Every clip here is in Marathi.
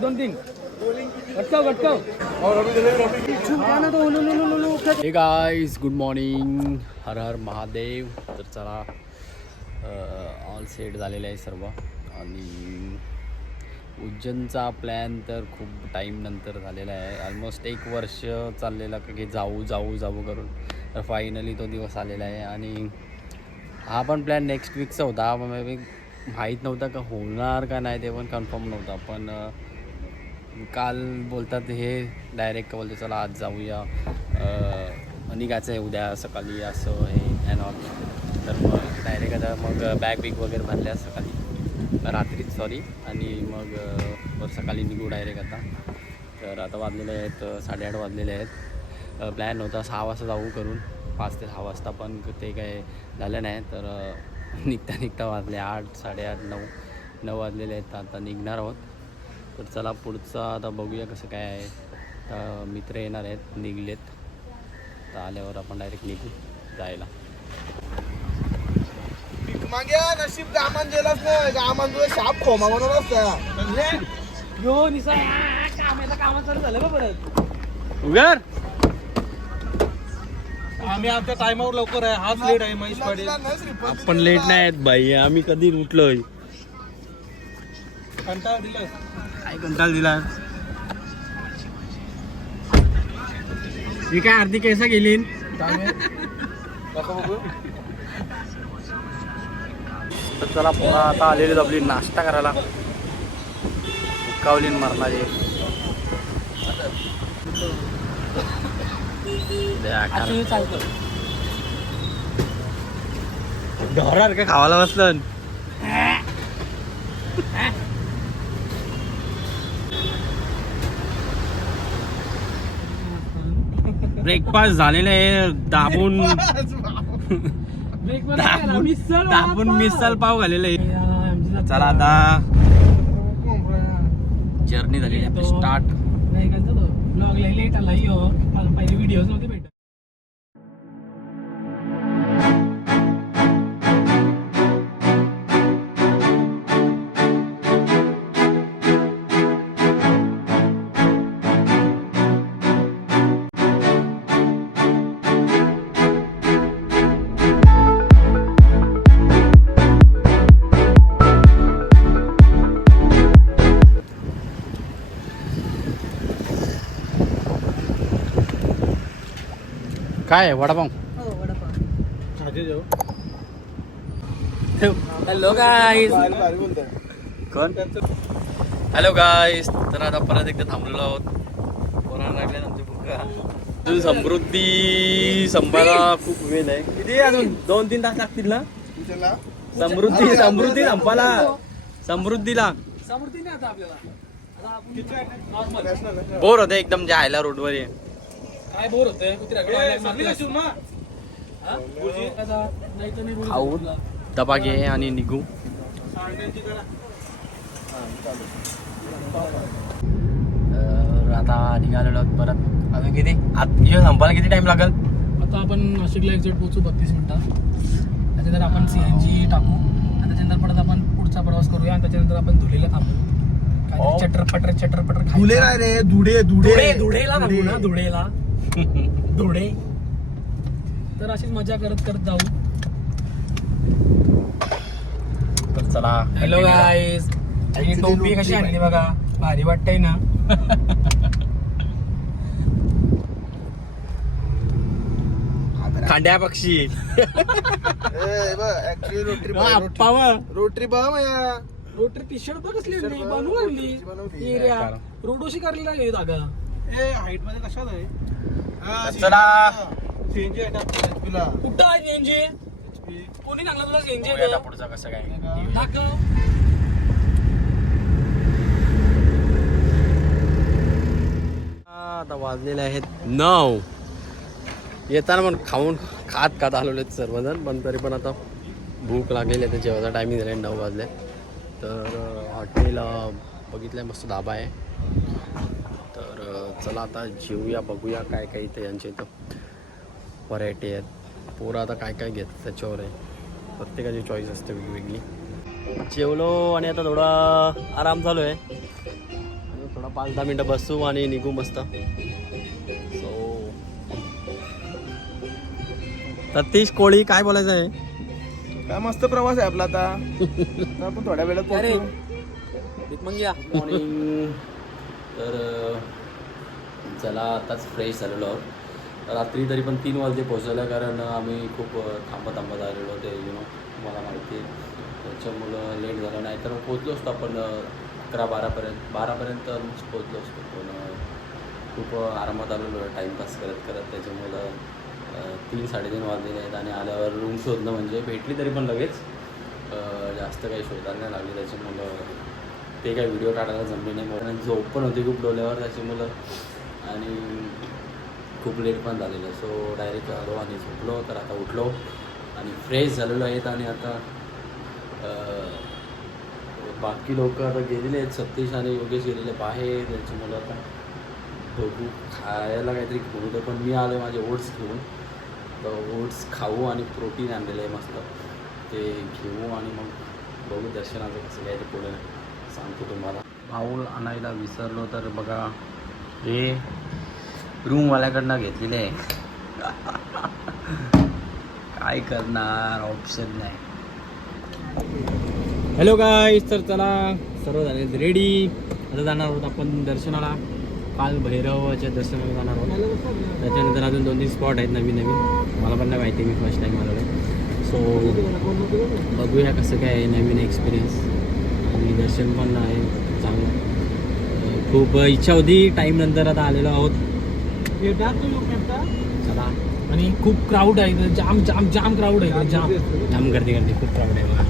2-3 हे गाइस गुड मॉर्निंग, हर हर महादेव. तर चला ऑल सेट झालेलं आहे सर्व. आणि उज्जैनचा प्लॅन तर खूप टाईम नंतर झालेला आहे. ऑलमोस्ट 1 वर्ष चाललेला की जाऊ जाऊ जाऊ करून, तर फायनली तो दिवस आलेला आहे. आणि हा पण प्लॅन नेक्स्ट वीकचा होता. माहीत नव्हता का होणार का नाही, ते पण कन्फर्म नव्हता. पण काल बोलतात हे डायरेक्ट बोलते चला आज जाऊया, निघायचं आहे उद्या सकाळी असं हे ऑल. तर मग डायरेक्ट आता मग बॅग बिग वगैरे भरल्या सकाळी, रात्रीच सॉरी. आणि मग सकाळी निघू डायरेक्ट आता. तर आता वाजलेले आहेत 8:30 वाजलेले आहेत. प्लॅन होता 6 वाजता जाऊ करून, 5 ते 6 वाजता, पण ते काय झालं नाही. तर निघता वाजले 8, 8:30, 9 वाजलेले आहेत. आता निघणार आहोत. तर चला पुढचं आता बघूया कसं काय आहे. तर मित्र येणार आहेत, निघलेत. तर आल्यावर आपण डायरेक्ट निघू जायला. नशीब गामान गेलाच नाही, गामान तुझा शाप खोमा म्हणून असता यो निसा कामात चालू झालं का परत उगर. आम्ही आमच्या टायमावर लवकर आहे, हाच लेट आहे महेश पाटील. आपण लेट नाही आहेत बाई, आम्ही कधी उठलोय. कंटाळा दिलाय काय कंटाळ दिला. मी काय अर्धी केसा गेली. तर चला पुन्हा आता आलेली आपली नाश्ता करायला. उकावलीन मारणारे ढोरार काय खावायला बसलं. ब्रेकफास्ट झालेलं आहे. दाबून मिसल पाव झालेलं आहे. चला आता जर्नी झालेली आहे स्टार्ट. ब्लॉग लेट आला पहिले व्हिडिओज नव्हते भेटत. काय आहे वडापाव. Hello guys. कोण हॅलो गाईज. तर आता परत एकदा थांबलेलो आहोत. कोणाला लागल्या आमची भुका. समृद्धी संपायला खूप वेळ आहे. किती अजून 2-3 तास लागतील ना. समृद्धी संपायला. समृद्धीला बोर होते एकदम जायला रोडवर. काय बोर होतंय खाऊ डबा घे आणि निघू. आता निघालेलो परत. अजून किती आता संपायला किती टाइम लागेल. आता आपण नाशिकला एक्झॅक्ट पोहोचू 32 मिनिटात. त्याच्यानंतर आपण CNG टाकू आणि त्याच्यानंतर परत आपण पुढचा प्रवास करूया. आणि त्याच्यानंतर आपण धुलेला थांबू. चटरपटर धुले नाही रे, धुळेला थांबू ना. धुळे. तर अशीच मजा करत करत जाऊ. तर चला. Hello guys. आणि टोपी कशी आणली बघा, भारी वाटतंय ना. खांड्या पक्षी रोटरी रोटरी टी शर्ट बघ कसली बनवून आणली. रोडोशी करलेला आहे धागा. हाईट मध्ये कशात आहे. चला. सीएनजी कुठं आहे सीएनजी. कोणी सांगला तुला सीएनजी. पुढचा कसं काय दाखव. आता वाजलेले आहेत 9. येताना पण खात आलेले आहेत सर्वजण. पण तरी पण आता भूक लागलेली आहे. तर जेवायचा टायमिंग झाला 9 वाजले. तर हॉटेल बघितलं मस्त धाबा आहे. तर चला आता जेवूया, बघूया काय काय इथे यांच्या इथं व्हरायटी आहेत. पोरं आता काय काय घेतात त्याच्यावर आहे. प्रत्येकाची चॉईस असते वेगवेगळी. जेवलो आणि आता थोडा आराम चालू आहे. 5-10 मिनटं बसू आणि निघू मस्त. सो सतीश कोळी काय बोलायचं आहे? काय मस्त प्रवास आहे आपला आता. आपण थोड्या वेळात पोहोचू. मॉर्निंग. तर चला आताच फ्रेश झालेलो आहोत. रात्री तरी पण 3 वाजले पोहोचवलं, कारण आम्ही खूप थांबत आलेलो ते मला माहिती आहे. त्याच्यामुळं लेट झालं, नाही तर पोचलो असतो आपण 11-12पर्यंत पोचलो असतो. पण खूप आरामात आलेलो आहे टाईमपास करत. त्याच्यामुळं 3-3:30 वाजलेले आहेत. आणि आल्यावर रूम शोधणं म्हणजे भेटली तरी पण लगेच, जास्त काही शोधायला नाही लागली. त्याच्यामुळं ते काही व्हिडिओ काढायला जमले नाही. कारण झोप पण होती खूप डोल्यावर त्याच्यामुळं, आणि खूप लेट पण झालेलं. सो डायरेक्ट आलो आणि झोपलो. तर आता उठलो आणि फ्रेश झालेलो आहेत. आणि आता बाकी लोक आता गेलेले आहेत. सतीश आणि योगेश गेलेले बाहेर. त्याच्यामुळं आता बघू, खायला काहीतरी घेऊन होतं. पण मी आलो माझे ओट्स घेऊन. तर ओट्स खाऊ आणि प्रोटीन आणलेलं आहे मस्त, ते घेऊ आणि मग बघू दर्शनाचं कसं काय ते पुढे सांगतो तुम्हाला. बाऊल आणायला विसरलो तर बघा, हे रूमवाल्याकडनं घेतलेले आहे. काय करणार, ऑप्शन नाही. हॅलो गाईस, तर चला सर्व झाले रेडी. आता जाणार आहोत आपण दर्शनाला. काल भैरवाच्या दर्शनाला जाणार आहोत. त्याच्यानंतर अजून 2-3 स्पॉट आहेत नवीन. मला पण नाही माहिती, मी फर्स्ट टाईम आलो आहे. सो बघूया कसं काय आहे, नवीन एक्सपिरियन्स. आणि दर्शन पण आहे चांगलं. खूप इच्छा होती, टाईम नंतर आता आलेलो आहोत. चला. आणि खूप क्राऊड आहे, जाम क्राऊड आहे. जाम गर्दी खूप क्राऊड आहे बघा.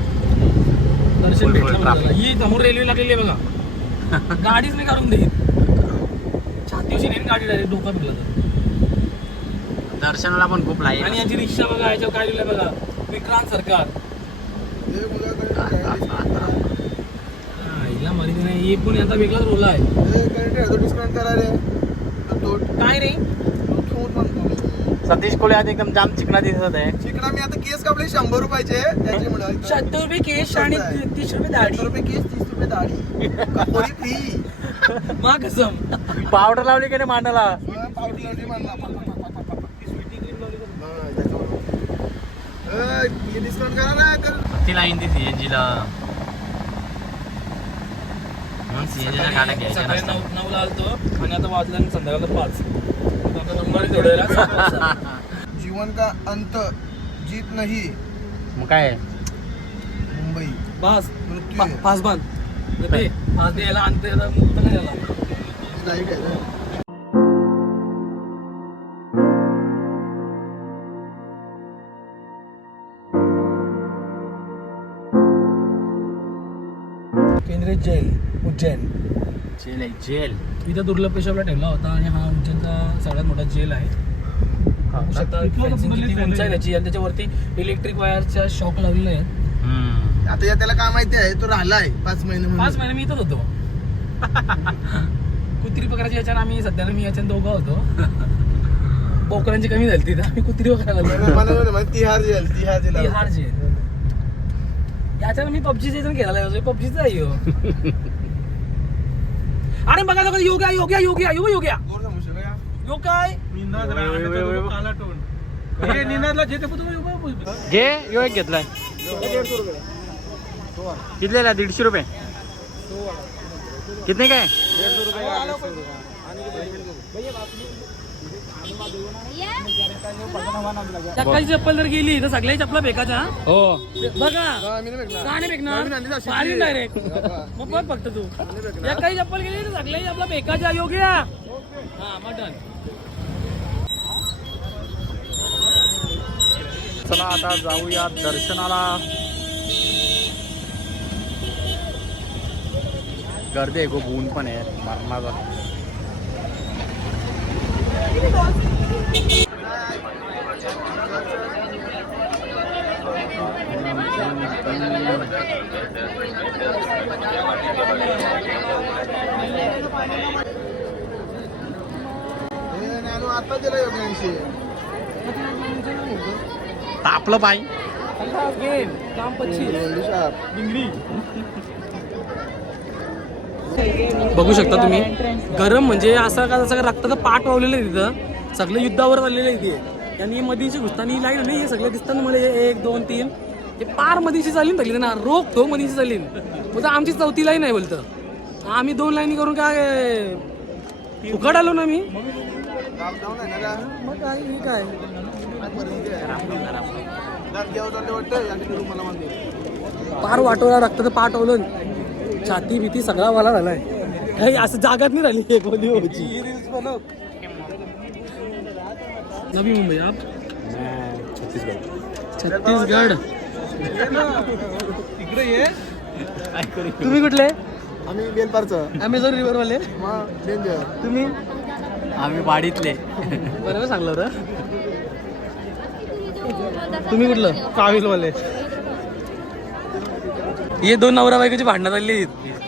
दर्शन full भेटलं traffic. ही समोर रेल्वे लागलेली आहे बघा. गाडीच नाही काढून देत. छातीवशी नाही गाडी डायरेक्ट डोका फिरला तर. दर्शनाला पण खूप लाईन. आणि यांची रिक्षा बघा, याच्यावर काय लिहिलं बघा, विक्रांत सरकार. हिला माहिती नाही, हे पण यांचा वेगळाच रोल आहे. डिस्काउंट करायला काय रे सतीश कोळे आज एकदम जाम चिकना दिसत आहे. चिकना मी आता केस कापले 100 रुपयाचे. त्याच्यामुळे 70 रुपये केस आणि 30 रुपये दाढी. 70 रुपये केस, 30 रुपये दाढी. कापोरी फ्री. मा कसम. पावडर लावली की नाही मांडाला? पावडर लावली मानला. डिस्काउंट करा ना तर. ती लाईन ती सीएनजीला. सीएनजीला गाड्या घ्यायच्या सकाळी नसतात. 9 ला आलतो आणि आता वाजलं संध्याकाळ 5. जीवन का अंत जीत नाही. मग काय आहे? मुंबई पास मृत्यू आहे. पास बांध ते पास द्यायला आणते मुक्त नाही झाला. लाईट आहे ना. केंद्रीय जेल उज्जैन. जेल आहे, जेल. इथं दुर्लभ पेशवला ठेवला होता आणि हा उज्जैनचा सगळ्यात मोठा जेल आहे. बघू शकता fencing किती उंच आहे त्याची, आणि त्याच्यावरती इलेक्ट्रिक वायरच्या शॉक लावलेले आहेत. आता या त्याला काय माहिती आहे, तो राहिलाय 5 महिने म्हणून. 5 महिने मी इथंच होतो. कुत्री पकडायच्या याच्यानं आम्ही सध्याला मी याच्यानं दोघं होतो. बोकडांची कमी झाली तिथं, आम्ही कुत्री पकडायला तिहार जेल. तिहार जेल. याच्यानं मी पबजी सीझन खेळायला पबजीचा आहे ह्यो. अरे बघा बघा, योग्या योग्या योग्या यो योग्या यो काय घे, यो एक घेतलाय. कितलेला? 150 रुपये. कितने काय? चप्पलची चप्पल जर गेली तर सगळ्या चप्पला फेकायच्या. हो. बघा का नाही फेकणार, मारीन डायरेक्ट. मग बघ फक्त तू, काही चप्पल गेली तर सगळ्या चप्पला फेकायच्या. योग्य हा मटन. चला आता जाऊया दर्शनाला. गर्दी आहे खूप, ऊन पण आहे मरणाचा. आता दिला योग्यांशी तापलं पाय. काम 25 डिंगरी. बघू शकता तुम्ही गरम म्हणजे असं का जसं रक्ताचं पाठ वावलेलं आहे तिथं सगळं युद्धावर चाललेलं आहे इथे आणि मधीची घुसतानी लाईन नाही हे सगळं दिसतं मला 1 2 3 हे पार मधीची चालली ना ना रोख ठोक मधीची चालली बोलतं आमची 4थी लाईन आहे बोलतं आम्ही 2 लाईनी करून काय फुकट आलो ना मी लॉकडाऊन आहे ना मग काय पार वाटवला रक्ताचं पाठ ओलून छाती भीती सगळा वाला झालाय काही असं जागाच नाही राहिली एक होती होची नवी मुंबई आप छत्तीसगड इकडे ये तुम्ही कुठले आम्ही बेलपारचं अमेझॉन रिव्हर वाले मग डेंजर तुम्ही आम्ही वाडीतले बरोबर सांगलं होतं तुम्ही कुठलं काविल वाले हे 2 नवरा बायकोची भांडणं चालली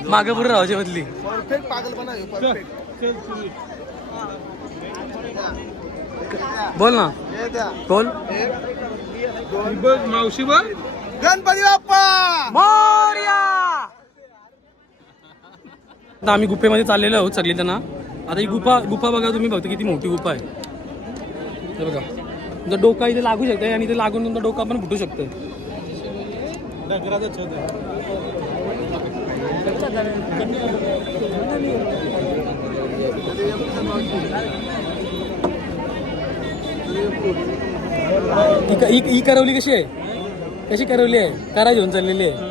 मागे पुढे राहायची बदली परफेक्ट पागलपणा आहे परफेक्ट बोल ना हे द्या बोल मावशी बघ गणपती बाप्पा आता आम्ही गुफेमध्ये चाललेलो आहोत सगळी त्यांना आता ही गुफा बघा तुम्ही बघता किती मोठी गुफा आहे हे बघा तुमचा डोका इथे लागू शकतं आणि इथे लागून तुमचा डोका पण फुटू शकतं ही करवली कशी आहे कशी करवली आहे करा घेऊन चाललेली आहे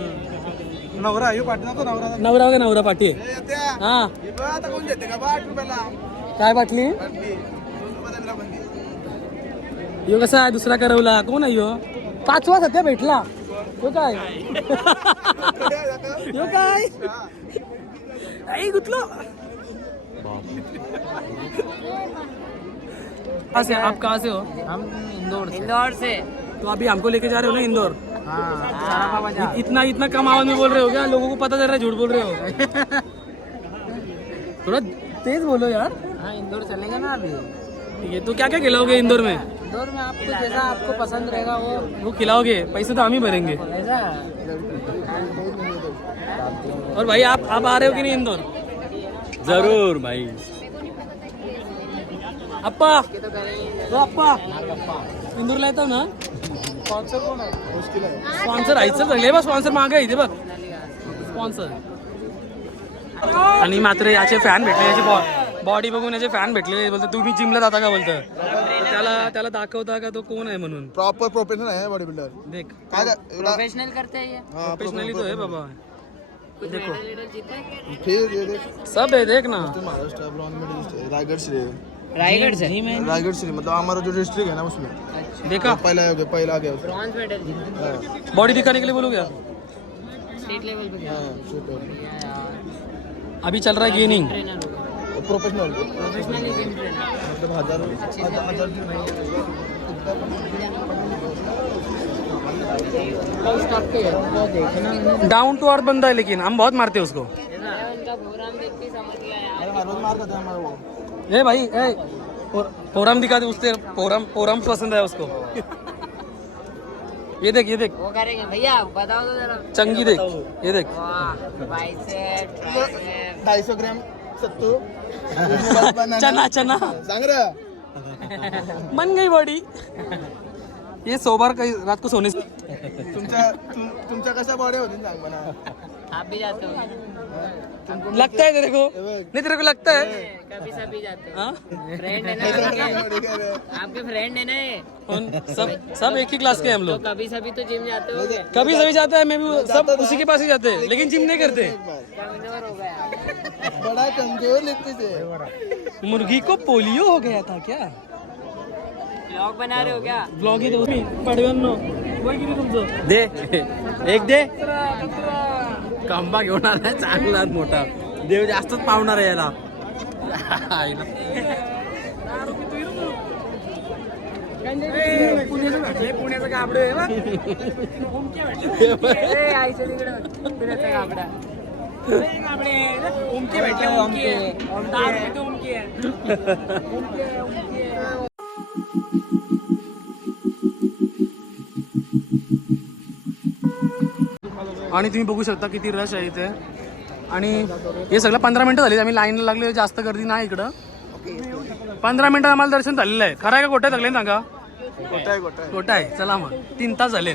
नवरा हे पाठी नको नवरा नवरा का नवरा पाठी आहे हे त्या हा हे बघ आता कोण देते का बा 8 रुपयाला काय बाटली बाटली 2 रुपयाला बंदी यो कसा आहे दुसरा करवला कोण आहे यो 5वा सध्या भेटला यो काय यो काय आई गुतलो कहाँ से आप कहाँ से हो हम इंदौर से तो अभी हमको लेके जा रहे हो ना इंदौर हाँ इतना कम आवाज में बोल रहे हो क्या लोगों को पता चल रहा है झूठ बोल रहे हो थोड़ा तेज बोलो यार हाँ इंदौर चलेंगे ना अभी ठीक है तो क्या क्या खिलाओगे इंदौर में इंदौर में आपको जैसा आपको पसंद रहेगा वो खिलाओगे पैसे तो हम ही भरेंगे ऐसा और भाई आप आ रहे हो कि नहीं इंदौर जरूर भाई अप्पा तो अप्पा इंदूरला येतो ना स्पॉन्सर कोण आहे मुश्किल आहे स्पॉन्सर आयचं चांगले बघ स्पॉन्सर मागे आहे इथे बघ स्पॉन्सर आणि मात्र याचे फॅन भेटले याची बॉडी बघून याचे फॅन भेटले बोलतो तुम्ही जिमला जाता का बोलतं त्याला दाखवता का तो कोण आहे म्हणून प्रॉपर प्रोफेशनल आहे बॉडी बिल्डर देख काय प्रोफेशनल करते हैं ये प्रोफेशनली तो है बाबा कुछ देखो मेडल जीते फिर ये देख सब है देख ना महाराष्ट्र ब्रॉन्ज मेडलिस्ट रायगढ़ से रायगढ़ से रायगढ़ से मतलब हमारा जो डिस्ट्रिक्ट है ना उसमें देखा पहला आ गया उसमें ब्रॉन्ज मेडल जीते हाँ, बॉडी दिखाने के लिए बोलो क्या स्टेट लेवल पे गया हाँ, super. अभी चल रहा है गेनिंग ट्रेनर होगा प्रोफेशनल प्रोफेशनली जिम ट्रेनर मतलब देखना मैंने डाउन टू अर्थ बंदा है लेकिन हम बहुत मारते हैं उसको उनका प्रोग्राम देख के समझ गया यार रोज मार करता है हमारा वो ए भाई पोरम दिखा दे उससे पोरम पसंद है उसको ये देख वो करेंगे भैया बताओ तो जरा चंगी देख ये देख वाह बाइसेप ट्राइसेप 250 ग्राम सत्तू चना सांग रे बन गई बॉडी ये सोबार कहीं रात को सोने से तुमच्या कशा बॉडी होती सांग मला आप भी जाते हो लगता है तेरे को नहीं तेरे को लगता है कभी सभी जाते हो हाँ? फ्रेंड है ना आपके फ्रेंड है ना ये कौन सब एक ही क्लास के हैं हम तो लोग कभी सभी तो जिम जाते हो कभी सभी जाता है मैं भी सब उसी के पास ही जाते हैं लेकिन जिम नहीं करते कमजोर हो गया बड़ा कमजोर लगते से मुर्गी को पोलियो हो गया था क्या ब्लॉग बना रहे हो क्या ब्लॉग ही तो पडव्यांनो वय किती तुमचं दे एक दे खांबा घेऊन आला चांगला मोठा देव जास्तच पावणार आहे याला पुण्याचं कापड आहे ना आईच्या तिकडे पुण्याचा कापडा उमके भेटले उमके आणि तुम्ही बघू शकता किती रश आहे इथे आणि हे सगळं 15 मिनिटं झाली. आम्ही लाईनला लागले, जास्त गर्दी नाही इकडं. 15 मिनिटं आम्हाला दर्शन झालेलं आहे. खरं आहे का गोट्या लागले सांगा? गोटा आहे. चला मग 3 तास झाले.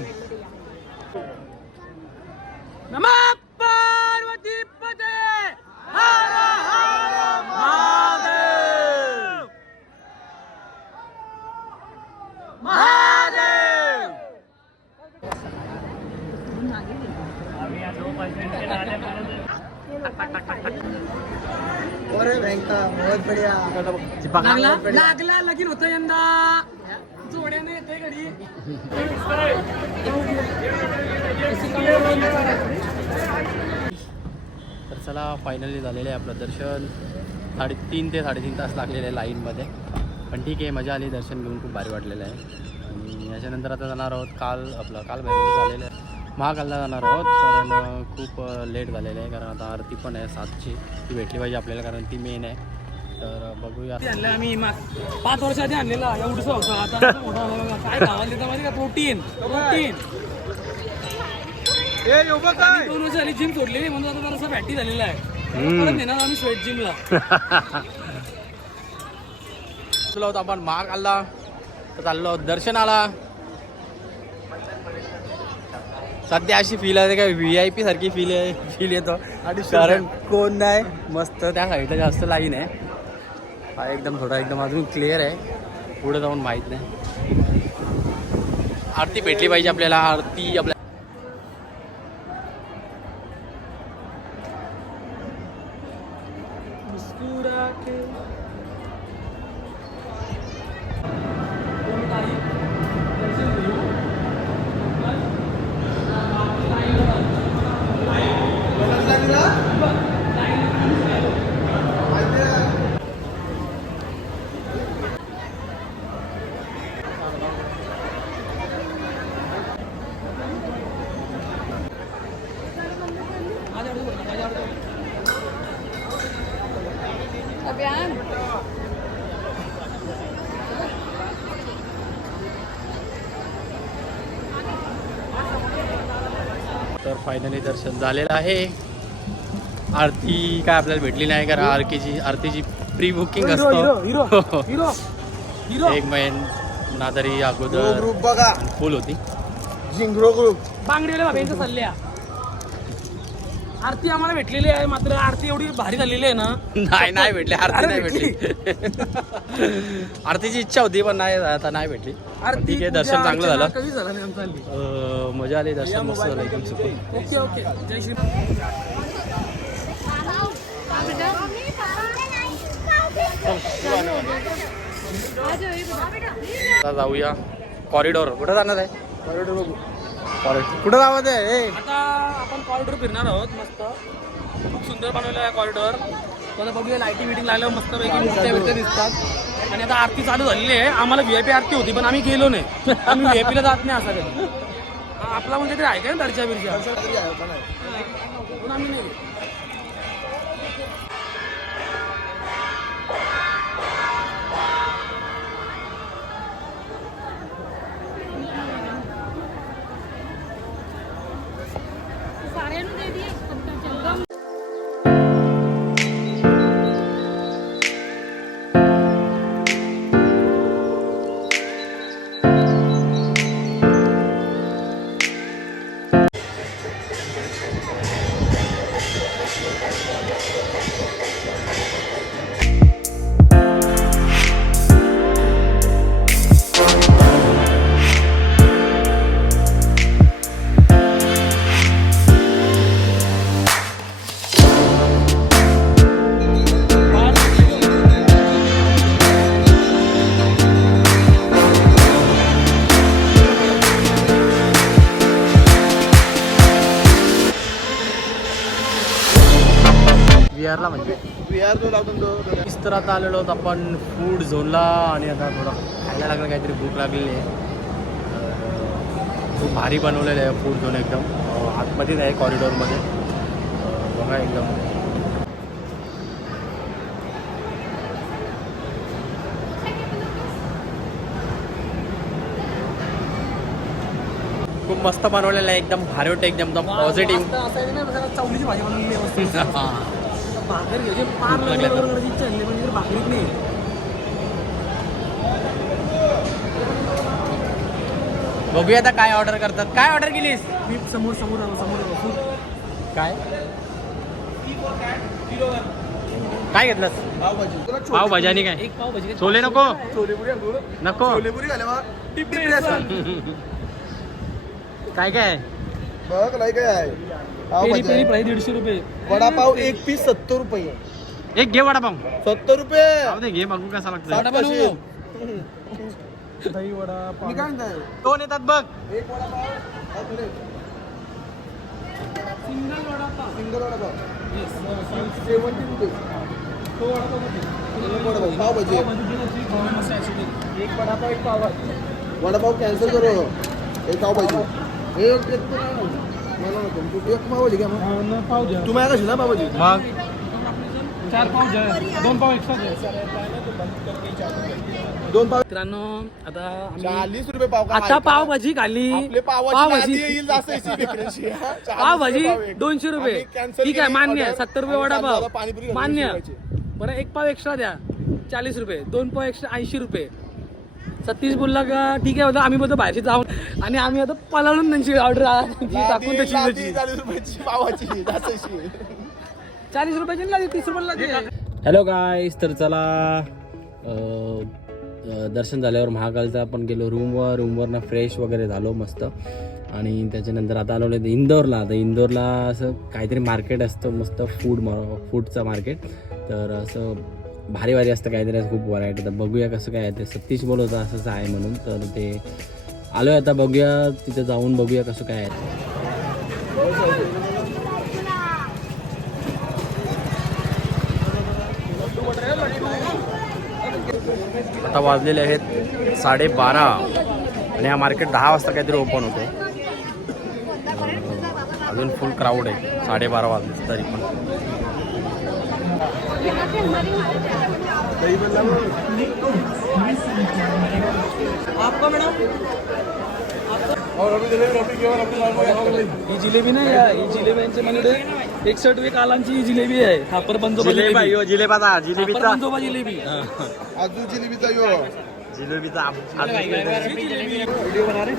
नमः पार्वती पते हर हर महादेव महादेव. लागला लगीन होतं यंदा जोड्याने येते घडी. तर चला फायनली झालेलं आहे आपलं दर्शन. 3.5 ते 3.5 तास लागलेले आहे लाईनमध्ये. पण ठीक आहे, मजा आली. दर्शन घेऊन खूप भारी वाटलेलं आहे. आणि याच्यानंतर आता जाणार आहोत काल भैरव झालेलं आहे, महाकालला जाणार आहोत. कारण खूप लेट झालेलं आहे. कारण आता आरती पण आहे 7ची, ती भेटली पाहिजे आपल्याला कारण ती मेन आहे. तर बघूया. आणलं आम्ही 5 वर्ष आधी आणलेला एवढंच होतं. आता मोठा झाला बघा. काय खावायला देता माहिती का? प्रोटीन 2 वर्ष आली जिम सोडलेली म्हणून आता जरासा फॅटी झालेला आहे. परत नेणार आम्ही स्वेट जिमला. चलो होतं आपण महाकालला तर चाललो दर्शनाला. सध्या अशी फील आहे काय VIP सारखी फील येतो. कारण कोण नाही, मस्त त्या साईडला जास्त लाईन आहे. हा एकदम थोडा एकदम अजून क्लिअर आहे. पुढे जाऊन माहीत नाही. आरती भेटली पाहिजे आपल्याला. आरती आपल्या तर फायनली दर्शन झालेलं आहे. आरती काय आपल्याला भेटली नाही कारण आरतीची प्री बुकिंग असतो. एक महिना तरी अगोदर ग्रुप बघा, फुल होती. झिंग्रो ग्रुप बांगडीला बाबांच्या चालल्या. आरती आम्हाला भेटलेली आहे, मात्र आरती एवढी भारी झालेली आहे ना. नाही भेटली आरती, नाही भेटली. आरतीची इच्छा होती पण नाही, आता नाही भेटली. आरती ठीक आहे, दर्शन चांगलं झालं. कधी झालं नाही आमचं हल्ली. मजा आली. दर्शन मस्त झालं एकदम सुकून. Okay okay. जय श्री. आता जाऊया कॉरिडॉर. कुठं जाणार आहे? कॉरिडॉर बघू. कॉरिडॉर कुठं जावं आहे? आता आपण कॉरिडॉर फिरणार आहोत. मस्त खूप सुंदर बनवलं आहे कॉरिडॉर. आता बघूया लाईटिंग बिटिंग लागल्यावर मस्तपैकी मूर्त्या दिसतात. आणि आता आरती चालू झालेली आहे. आम्हाला VIP आरती होती पण आम्ही गेलो नाही. आम्ही VIP ला जात नाही असं कधी. आपला म्हणजे तरी आहे का दर्जा बिरच्या पण आम्ही नाही. विहारला म्हणजे विहार जो लागून तो तर आता आलेलो आहोत आपण फूड झोनला. आणि आता थोडं खायला लागलं, काहीतरी भूक लागलेली आहे. खूप भारी बनवलेलं आहे फूड झोन एकदम आतमध्येच आहे कॉरिडॉरमध्ये. बघा एकदम खूप मस्त बनवलेलं आहे, एकदम भारी वाटतं, एकदम पॉझिटिव्ह. असं आहे ना, जरा चवलीची भाजी बनवलेली आहे मस्त. भाकर घ्यायची पार करायची इच्छा आहे म्हणजे भाकरीत नाही. बघूया आता काय ऑर्डर करतात. काय ऑर्डर केलीस? मी समोर समोर आलो समोर काय काय घेतलंस? पावभाजी पाव भाजी आणि काय? एक पाव भाजी छोले नको? छोलेपुरी नको. छोलेपुरी घाले बा डिप्रेशन. काय काय? बघ लय काय आहे पेरी पावभाजी पेरी आहे. प्राईस 150 रुपये. वडापाव एक पीस 70 रुपये. एक घे वडापाव. 70 रुपये. जाऊ दे, घे बघू कसा लागतो. साठ बनवू. कशी? दही वडा मी काय म्हणताय दोन येतात बघ. एक वडापाव हा plate. Single vada pav. Single vada pav 70 रुपये. तो वडापाव किती? एक वडापाव पावभाजी आहे. मस्त आहे. एक वडापाव एक पाव भाजी. वडापाव कॅन्सल करो. एक पावभाजी एक एक तर नाही ना. मला नको. तू एक पावभाजी घ्या मग. पाव द्या. तू माझ्या कशी ना पावभाजी मग 4 पाव द्या. 2 पाव एक्स्ट्रा द्या. 2 पाव मित्रांनो आता आम्ही 40 रुपये पाव का आता आहे का? पावभाजी खाली. आपले पावभाजी येईल जास्त याची विक्रेची, हा? 40 पावभाजी रुपये पाव एक. 200 रुपये. आम्ही cancel ठीक आहे केली मान्य. order. 70 रुपये आणि वडापाव दादा पाणीपुरी घालून मान्य. शिवायची. बरं एक पाव एक्स्ट्रा द्या 40 रुपये. 2 पाव एक्स्ट्रा 80 रुपये. सतीश बोलला का ठीक आहे होतं आम्ही बोलतो बाहेरची जाऊन आणि आम्ही आता पलाळून त्यांची ऑर्डर टाकून तशी लादी तशी. 40 रुपयाची पावाची जास्त अशी. 40 रुपयाची लागली 30 रुपयाला लागली. हॅलो गाईस, तर चला दर्शन झाल्यावर महाकालचा आपण गेलो रूमवरनं फ्रेश वगैरे झालो मस्त. आणि त्याच्यानंतर आता आलो इंदोरला. तर इंदोरला असं काहीतरी मार्केट असतं मस्त फूडचं मार्केट. तर असं भारी भारी असतं काहीतरी, खूप व्हरायटी. तर बघूया कसं काय आहे ते. सतीश बोलत होता असंच आहे म्हणून. तर ते आलो आहे आता, बघूया तिथं जाऊन बघूया कसं काय आहे. आता वाजलेले आहेत 12:30 आणि हा मार्केट 10 वाजता काहीतरी ओपन होतो. अजून फुल क्राऊड आहे. 12:30 वाजले तरी पण. ही जिलेबी नाही आहे. ही जिलेबी यांच्या म्हणजे 61 रुपये कालांची ही जिलेबी आहे. खापर पंजोबा जिलेबी. जिलेबाचा खापर पंजोबा जिलेबी. आजू जिलेबीचा यो जिलेबीचा व्हिडिओ बना रे.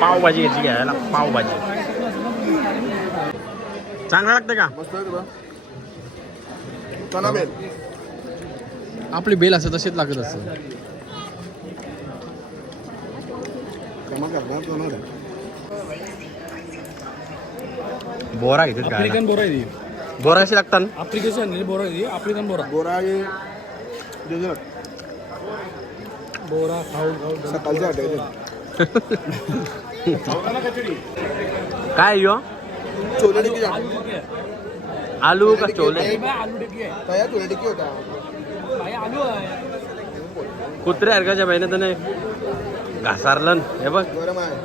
पावभाजी घ्यायची घ्यायला. पावभाजी चांगलं लागतं का? मस्त आहे बा. चना बेल आपली बेल असं तशीच लागत असतं. कमा करणार तो ना. बोरा घेतात आफ्रिकन बोरा आहे ती. बोरा अशी लागतात. आफ्रिकेची आणलेली बोरा आहे ती. आफ्रिकन बोरा. बोरा हे डेझर्ट बोरा खाऊ सकाळचं हॉटेल काय यो? छोले टिक्की आलू का छोले? आलू टिक्की आहे. तया छोले टिक्की होता. भाई आलू आहे. कुत्रे हरकाच्या मेहनतीने घासारलन. हे बघ गरम आहे.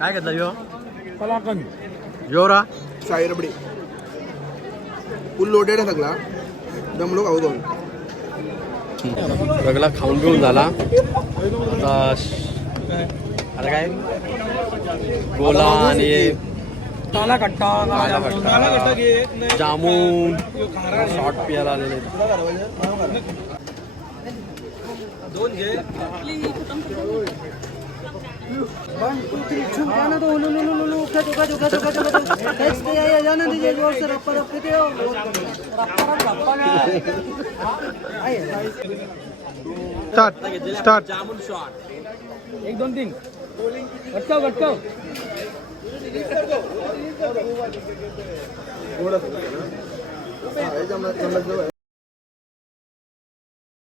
काय घेतलं यो? कलाकंद. योरा साई रबडी फुल लोडेड आहे सगळा. दमलो खाऊ दोन. सगळा खाऊन पिऊन झाला. आता काय गोला आणि काला कट्टा. जामून शॉर्ट पियाला आलेले. स्टार्ट. जामून शॉट. 1 2 3 गटकाव गटकाव. गोड असतं ना. हा, हे जमलं जमलं.